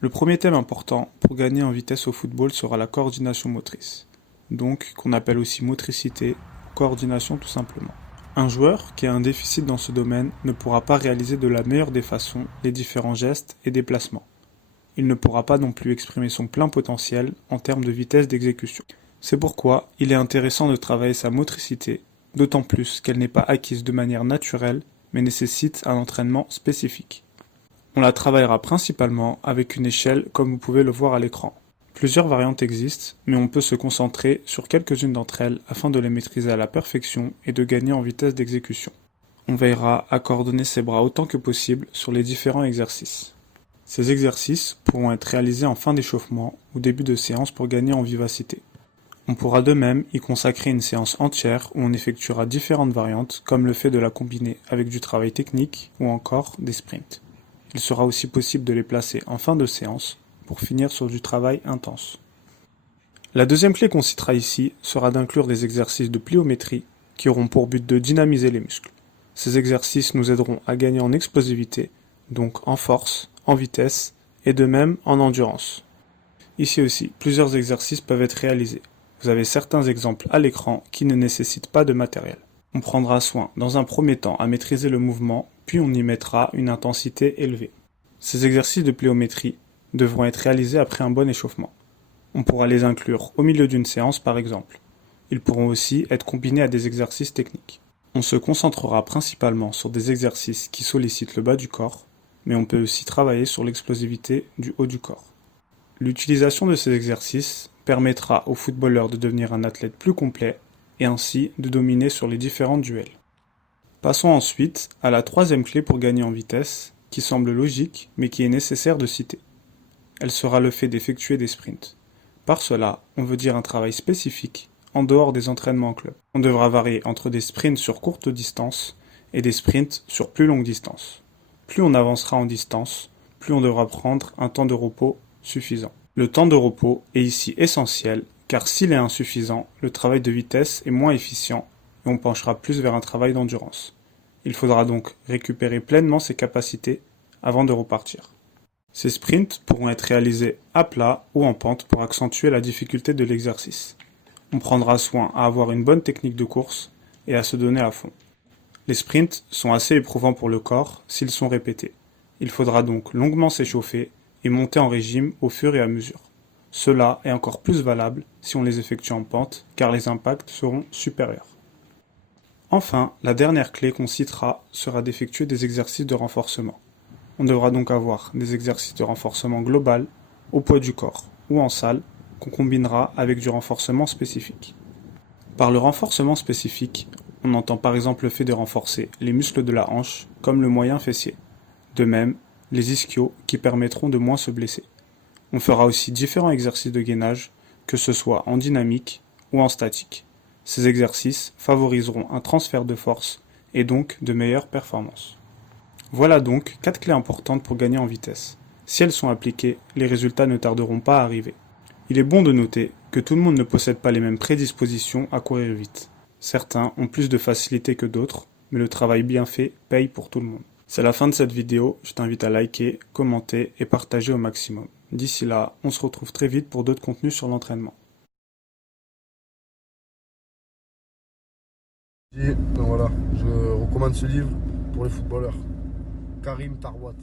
Le premier thème important pour gagner en vitesse au football sera la coordination motrice, donc qu'on appelle aussi motricité, coordination tout simplement. Un joueur qui a un déficit dans ce domaine ne pourra pas réaliser de la meilleure des façons les différents gestes et déplacements. Il ne pourra pas non plus exprimer son plein potentiel en termes de vitesse d'exécution. C'est pourquoi il est intéressant de travailler sa motricité, d'autant plus qu'elle n'est pas acquise de manière naturelle, mais nécessite un entraînement spécifique. On la travaillera principalement avec une échelle comme vous pouvez le voir à l'écran. Plusieurs variantes existent, mais on peut se concentrer sur quelques-unes d'entre elles afin de les maîtriser à la perfection et de gagner en vitesse d'exécution. On veillera à coordonner ses bras autant que possible sur les différents exercices. Ces exercices pourront être réalisés en fin d'échauffement ou début de séance pour gagner en vivacité. On pourra de même y consacrer une séance entière où on effectuera différentes variantes comme le fait de la combiner avec du travail technique ou encore des sprints. Il sera aussi possible de les placer en fin de séance pour finir sur du travail intense. La deuxième clé qu'on citera ici sera d'inclure des exercices de pliométrie qui auront pour but de dynamiser les muscles. Ces exercices nous aideront à gagner en explosivité, donc en force, en vitesse et de même en endurance. Ici aussi, plusieurs exercices peuvent être réalisés. Vous avez certains exemples à l'écran qui ne nécessitent pas de matériel. On prendra soin dans un premier temps à maîtriser le mouvement, puis on y mettra une intensité élevée. Ces exercices de pliométrie devront être réalisés après un bon échauffement. On pourra les inclure au milieu d'une séance par exemple. Ils pourront aussi être combinés à des exercices techniques. On se concentrera principalement sur des exercices qui sollicitent le bas du corps, mais on peut aussi travailler sur l'explosivité du haut du corps. L'utilisation de ces exercices permettra aux footballeurs de devenir un athlète plus complet et ainsi de dominer sur les différents duels. Passons ensuite à la troisième clé pour gagner en vitesse, qui semble logique mais qui est nécessaire de citer. Elle sera le fait d'effectuer des sprints. Par cela, on veut dire un travail spécifique en dehors des entraînements en club. On devra varier entre des sprints sur courte distance et des sprints sur plus longue distance. Plus on avancera en distance, plus on devra prendre un temps de repos suffisant. Le temps de repos est ici essentiel car s'il est insuffisant, le travail de vitesse est moins efficient et on penchera plus vers un travail d'endurance. Il faudra donc récupérer pleinement ses capacités avant de repartir. Ces sprints pourront être réalisés à plat ou en pente pour accentuer la difficulté de l'exercice. On prendra soin à avoir une bonne technique de course et à se donner à fond. Les sprints sont assez éprouvants pour le corps s'ils sont répétés. Il faudra donc longuement s'échauffer et monter en régime au fur et à mesure. Cela est encore plus valable si on les effectue en pente car les impacts seront supérieurs. Enfin, la dernière clé qu'on citera sera d'effectuer des exercices de renforcement. On devra donc avoir des exercices de renforcement global, au poids du corps ou en salle, qu'on combinera avec du renforcement spécifique. Par le renforcement spécifique, on entend par exemple le fait de renforcer les muscles de la hanche comme le moyen fessier. De même, les ischios qui permettront de moins se blesser. On fera aussi différents exercices de gainage, que ce soit en dynamique ou en statique. Ces exercices favoriseront un transfert de force et donc de meilleures performances. Voilà donc 4 clés importantes pour gagner en vitesse. Si elles sont appliquées, les résultats ne tarderont pas à arriver. Il est bon de noter que tout le monde ne possède pas les mêmes prédispositions à courir vite. Certains ont plus de facilité que d'autres, mais le travail bien fait paye pour tout le monde. C'est la fin de cette vidéo, je t'invite à liker, commenter et partager au maximum. D'ici là, on se retrouve très vite pour d'autres contenus sur l'entraînement. Donc voilà, je recommande ce livre pour les footballeurs. Karim Tarwat.